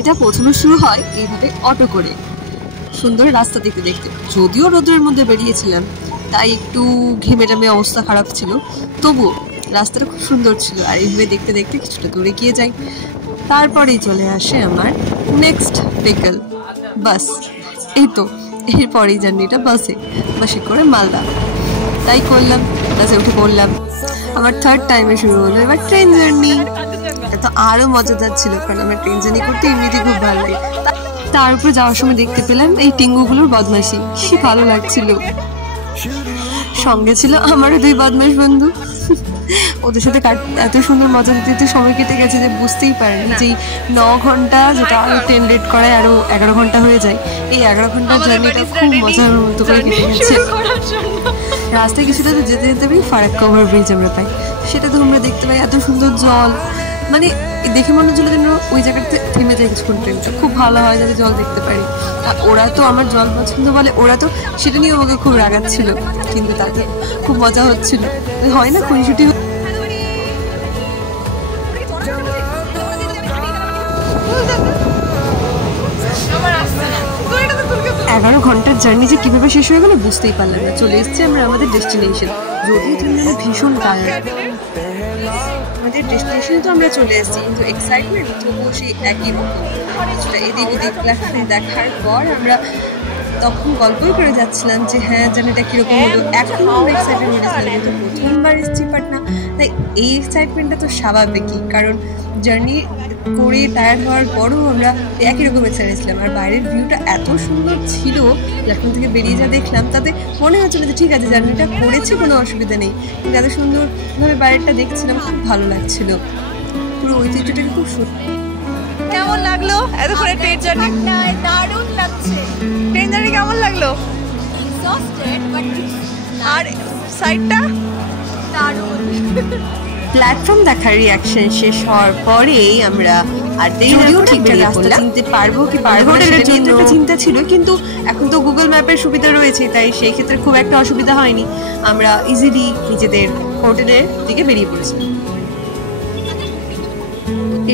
এটা প্রথমে শুরু হয় এইভাবে অটো করে, সুন্দর রাস্তা দেখতে দেখতে। যদিও রোদের মধ্যে বেরিয়েছিলাম তাই একটু ঘেমে টামে অবস্থা খারাপ ছিল, তবুও রাস্তাটা খুব সুন্দর ছিল। আর এইভাবে দেখতে দেখতে কিছুটা দূরে গিয়ে যাই, তারপরেই চলে আসে আমার নেক্সট ভেহিকল, বাস। এই তো এরপরেই জার্নিটা বাসে করে মালদা। তাই করলাম, বাসে উঠে পড়লাম। আমার থার্ড টাইমে শুরু হলো এবার ট্রেন জার্নি। এটা তো আরো মজাদার ছিল, কারণ আমার ট্রেন জার্নি করতে এমনিতে খুব ভালো লাগে। তার উপরে যাওয়ার সময় দেখতে পেলাম এই টিঙ্গুগুলোর বদমাইশি, কি ভালো লাগছিল। সঙ্গে ছিল আমারও 2 বদমাইশ বন্ধু। ওদের সাথে এত সুন্দর মজা দিতে সময় কেটে গেছে যে বুঝতেই পারিনি যে 9 ঘন্টা, যেটা আরো ট্রেন লেট করায় আরো 11 ঘন্টা হয়ে যায়, এই 11 ঘন্টার জার্নিটা খুব মজার মতো করে কেটে গেছে। রাস্তায় কিছুটা তো যেতে যেতে ফারাক্কা ওভার ব্রিজ আমরা পাই, সেটা তো আমরা দেখতে পাই। এত সুন্দর জল, মানে দেখে মনে হচ্ছিল যেন ওই জায়গাটাতে থেমে যায় কিছুক্ষণ, ট্রেনটা খুব ভালো হয় যাতে জল দেখতে পারি। আর ওরা তো আমার জল পছন্দ বলে, ওরা তো সেটা নিয়ে আমাকে খুব রাগাচ্ছিল, কিন্তু তাতে খুব মজা হচ্ছিল। হয় না খুনসুটি। 11 ঘন্টার জার্নি যে কিভাবে শেষ হয়ে গেল বুঝতেই পারলাম না। চলে এসেছি আমরা আমাদের ডেস্টিনেশন, যদিও তুমি ভীষণ টায়ার্ড। আমাদের ডেস্টিনেশনে তো আমরা চলে এসেছি, কিন্তু এক্সাইটমেন্ট তবুও সেই একই রকম। কিছুটা এদিক ওদিক প্ল্যাটফর্ম দেখার পর আমরা তখন গল্পই করে যাচ্ছিলাম যে হ্যাঁ জার্নিটা কীরকম হলো। এখন আমরা এক্সাইটেড হয়েছিলাম, কিন্তু প্রথমবার এসেছি পাটনা, তাই এই এক্সাইটমেন্টটা তো স্বাভাবিকই, কারণ জার্নি করে টায়ার্ড হওয়ার পরও আমরা একই রকম এক্সাইটেড ছিলাম। আর বাইরের ভিউটা এত সুন্দর ছিল, যখন থেকে বেরিয়ে যা দেখলাম তাতে মনে হচ্ছিল যে ঠিক আছে জার্নিটা করেছি, কোনো অসুবিধা নেই, কিন্তু এত সুন্দরভাবে বাইরেটা দেখছিলাম, খুব ভালো লাগছিল। পুরো ঐতিহ্যটাকে খুব সুন্দর। কেমন লাগলো এতক্ষণে ট্রেন জার্নি? দারুণ লাগছে। ট্রেন জার্নি কেমন লাগলো? আর সাইডটা দারুণ। প্ল্যাটফর্ম দেখার রিয়াকশন শেষ হওয়ার পরেই আমরা আর যদিও ঠিকঠাক রাস্তা চিনতে পারবো কি পারবো না সেটা নিয়ে একটা চিন্তা ছিল, কিন্তু এখন তো গুগল ম্যাপের সুবিধা রয়েছে, তাই সেই ক্ষেত্রে খুব একটা অসুবিধা হয়নি। আমরা ইজিলি নিজেদের হোটেলের দিকে বেরিয়ে পড়েছি।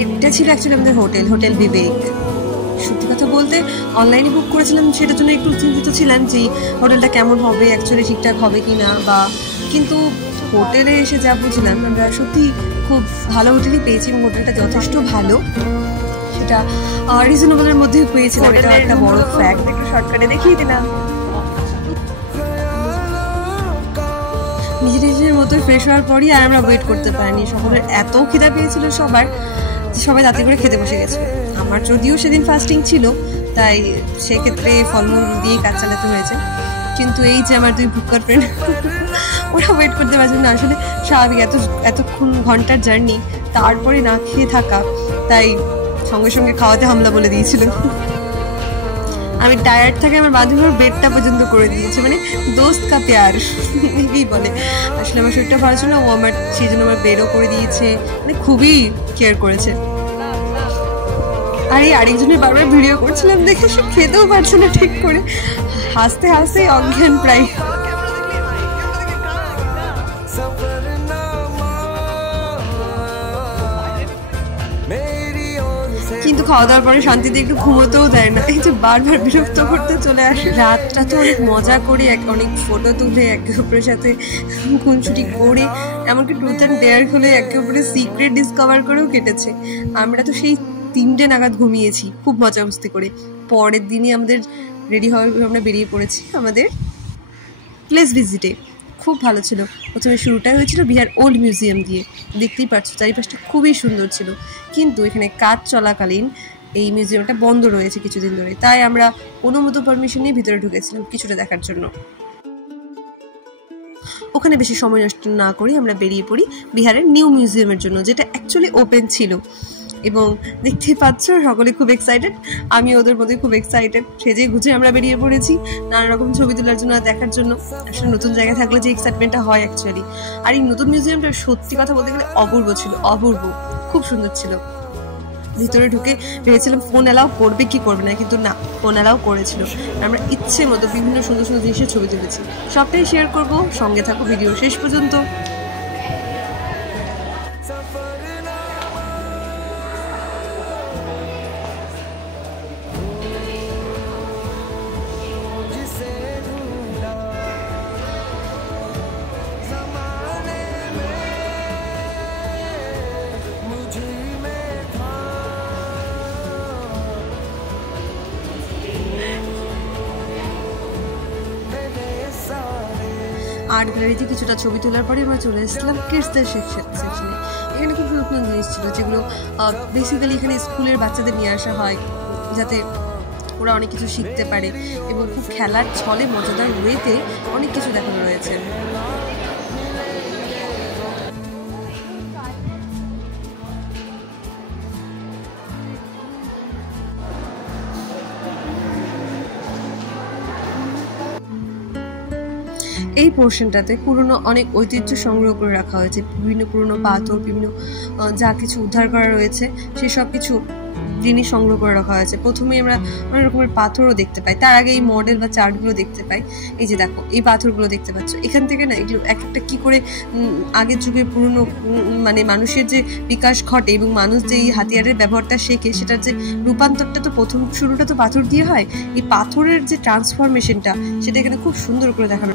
এটা ছিল অ্যাকচুয়ালি আমাদের হোটেল বিবেক। সত্যি কথা বলতে অনলাইনে বুক করেছিলাম, সেটার জন্য একটু চিন্তিত ছিলাম যে হোটেলটা কেমন হবে, অ্যাকচুয়ালি ঠিকঠাক হবে কি না, বা কিন্তু হোটেলে এসে যা বুঝলাম আমরা সত্যি খুব ভালো হোটেলই পেয়েছি, এবং হোটেলটা যথেষ্ট ভালো, সেটা রিজনেবলের মধ্যেই পেয়েছিলাম। এটা একটা বড় ফ্যাক্ট, একটু শর্টকাটে দেখিয়ে দিলাম। নিজের মতো ফ্রেশ হওয়ার পরই আর আমরা ওয়েট করতে পারিনি, সকলের এত খিদা পেয়েছিল সবাই তাতে করে খেতে বসে গেছে। আমার যদিও সেদিন ফাস্টিং ছিল, তাই সেক্ষেত্রে ফলমূল দিয়ে কাজ চালাতে হয়েছে, কিন্তু এই যে আমার 2 ভুক্কার ফ্রেন্ড ওরা ওয়েট করতে পারছে না। আসলে স্বাভাবিক, এতক্ষণ ঘন্টার জার্নি, তারপরে না খেয়ে থাকা, তাই সঙ্গে সঙ্গে খাওয়াতে হামলা বলে দিয়েছিল। আমি টায়ার্ড থাকে আমার বান্ধবীর বেডটা পর্যন্ত করে দিয়েছে, মানে দোস্ত কা প্যার এই বলে। আসলে আমার শরীরটা ভালো ছিল না, ও আমার সেই জন্য আমার বেডও করে দিয়েছে, মানে খুবই কেয়ার করেছে। আর এই আরেকজনের বারবার ভিডিও করছিলাম দেখে সে খেতেও পারছে না ঠিক করে, হাসতে হাসতে অজ্ঞান প্রায়। কিন্তু খাওয়া দাওয়ার পরে শান্তিতে একটু ঘুমোতেও দেয় না, এই যে বারবার বিরক্ত করতে চলে আসে। রাতটা তো অনেক মজা করে, অনেক ফটো তুলে একে অপরের সাথে খুনসুটি করে, এমনকি ট্রুথ অ্যান্ড ডেয়ার খুলে একে অপরের সিক্রেট ডিসকভার করেও কেটেছে। আমরা তো সেই 3টে নাগাদ ঘুমিয়েছি খুব মজা মস্তি করে। পরের দিনই আমাদের রেডি হওয়ার আমরা বেরিয়ে পড়েছি আমাদের প্লেস ভিজিটে। খুব ভালো ছিল। প্রথমে শুরুটাই হয়েছিল বিহার ওল্ড মিউজিয়াম দিয়ে, দেখতেই পাচ্ছ চারিপাশটা খুবই সুন্দর ছিল, কিন্তু এখানে কাজ চলাকালীন এই মিউজিয়ামটা বন্ধ রয়েছে কিছুদিন ধরে, তাই আমরা অনুমোদিত পারমিশন নিয়ে ভিতরে ঢুকেছিলাম কিছুটা দেখার জন্য। ওখানে বেশি সময় নষ্ট না করি আমরা বেরিয়ে পড়ি বিহারের নিউ মিউজিয়ামের জন্য, যেটা অ্যাকচুয়ালি ওপেন ছিল। এবং দেখতেই পাচ্ছ সকলে খুব এক্সাইটেড, আমি ওদের মধ্যে খুব এক্সাইটেড। সেজে গুজে আমরা বেরিয়ে পড়েছি নানা রকম ছবি তোলার জন্য, দেখার জন্য। আসলে নতুন জায়গায় থাকলে যে এক্সাইটমেন্টটা হয় অ্যাকচুয়ালি। আর এই নতুন মিউজিয়ামটা সত্যি কথা বলতে গেলে অপূর্ব ছিল, অপূর্ব, খুব সুন্দর ছিল। ভিতরে ঢুকে ভেবেছিলাম ফোন অ্যালাউ করবে কি করবে না, কিন্তু না, ফোন অ্যালাউ করেছিল। আমরা ইচ্ছে মতো বিভিন্ন সুন্দর সুন্দর জিনিসের ছবি তুলেছি, সবটাই শেয়ার করব, সঙ্গে থাকো ভিডিও শেষ পর্যন্ত। আর্ট গ্যালারিতে কিছুটা ছবি তোলার পরে আমরা চলে এসেছিলাম কিডসদের সেকশনে। এখানে খুব নতুন জিনিস ছিল যেগুলো বেসিক্যালি এখানে স্কুলের বাচ্চাদের নিয়ে আসা হয় যাতে ওরা অনেক কিছু শিখতে পারে এবং খুব খেলার ছলে মজাদার ওয়েতে অনেক কিছু দেখানো রয়েছে। এই পোর্শনটাতে পুরনো অনেক ঐতিহ্য সংগ্রহ করে রাখা হয়েছে, বিভিন্ন পুরনো পাথর, বিভিন্ন যা কিছু উদ্ধার করা রয়েছে সেসব কিছু জিনিস সংগ্রহ করে রাখা হয়েছে। প্রথমেই আমরা অনেক রকমের পাথরও দেখতে পাই, তার আগে এই মডেল বা চার্টগুলো দেখতে পাই। এই যে দেখো এই পাথরগুলো দেখতে পাচ্ছ, এখান থেকে না এগুলো এক একটা কী করে আগের যুগের পুরনো মানে মানুষের যে বিকাশ ঘটে এবং মানুষ যে এই হাতিয়ারের ব্যবহারটা শেখে সেটার যে রূপান্তরটা তো প্রথম শুরুটা তো পাথর দিয়ে হয়। এই পাথরের যে ট্রান্সফরমেশনটা সেটা এখানে খুব সুন্দর করে দেখানো।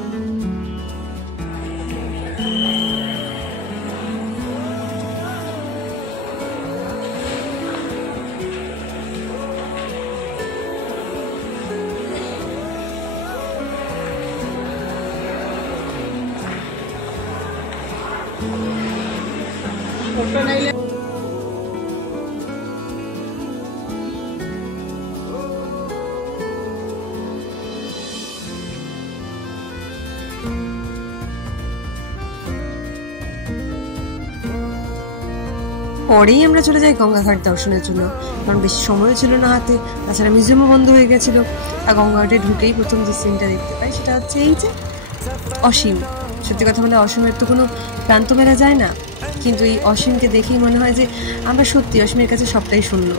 পরেই আমরা চলে যাই গঙ্গাঘাট দর্শনের জন্য, কারণ বেশি সময়ও ছিল না হাতে, তাছাড়া মিউজিয়ামও বন্ধ হয়ে গেছিল। আর গঙ্গাঘাটে ঢুকেই প্রথম যে সিনটা দেখতে পাই সেটা হচ্ছে এই যে অসীম। সত্যি কথা বলে অসীমের তো কোনো প্রান্ত মেলা যায় না, কিন্তু এই অসীমকে দেখেই মনে হয় যে আমরা সত্যি অসীমের কাছে সবটাই শুনলো।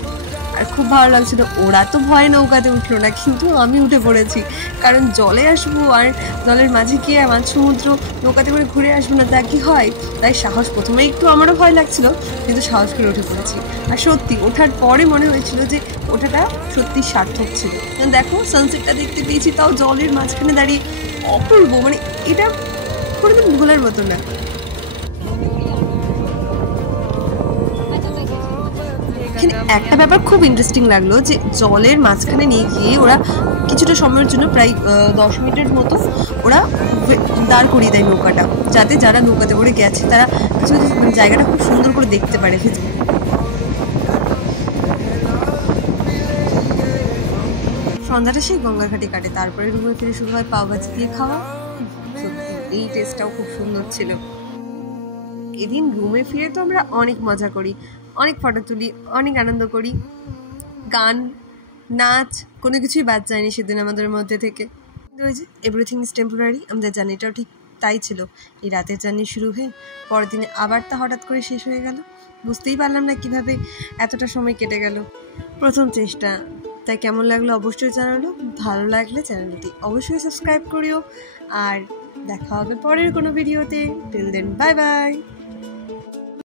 আর খুব ভালো লাগছিল। ওরা তো ভয়ে নৌকাতে উঠলো না, কিন্তু আমি উঠে পড়েছি, কারণ জলে আসবো আর জলের মাঝে গিয়ে আমার সমুদ্র নৌকাতে করে ঘুরে আসবো না, তা কি হয়? তাই সাহস, প্রথমে একটু আমারও ভয় লাগছিল, কিন্তু সাহস করে উঠে পড়েছি। আর সত্যি ওঠার পরে মনে হয়েছিল যে ওঠাটা সত্যি সার্থক ছিল। দেখো সানসেটটা দেখতে পেয়েছি, তাও জলের মাঝখানে দাঁড়িয়ে, অপূর্ব। মানে এটা কোনোদিন ভোলার মতো না। একটা ব্যাপার খুব ইন্টারেস্টিং লাগলো যে জলের মাঝখানে নিয়ে গিয়ে ওরা কিছুটা সময়ের জন্য প্রায় 10 মিনিটের মতো ওরা দাঁড় করিয়ে দেয় নৌকাটা, যাতে যারা নৌকাতে করে গেছে তারা কিছু জায়গাটা খুব সুন্দর করে দেখতে পারে। সন্ধ্যাটা সেই গঙ্গাঘাটে কাটে, তারপরে রুমে ফিরে শুরু হয় পাওভাজি দিয়ে খাওয়া। সত্যি এই টেস্টটাও খুব সুন্দর ছিল। এদিন রুমে ফিরে তো আমরা অনেক মজা করি, অনেক ফটো তুলি, অনেক আনন্দ করি। গান, নাচ কোনো কিছুই বাদ যায়নি সেদিন আমাদের মধ্যে থেকে। ওই যে এভরিথিং ইজ টেম্পোরারি, আমাদের জার্নিটাও ঠিক তাই ছিল। এই রাতের জার্নি শুরু হয়ে পরের দিনে আবার তা হঠাৎ করে শেষ হয়ে গেল। বুঝতেই পারলাম না কিভাবে এতটা সময় কেটে গেল। প্রথম চেষ্টা, তাই কেমন লাগলো অবশ্যই জানালো। ভালো লাগলে চ্যানেলটি অবশ্যই সাবস্ক্রাইব করিও। আর দেখা হবে পরের কোনো ভিডিওতে। Till then bye by.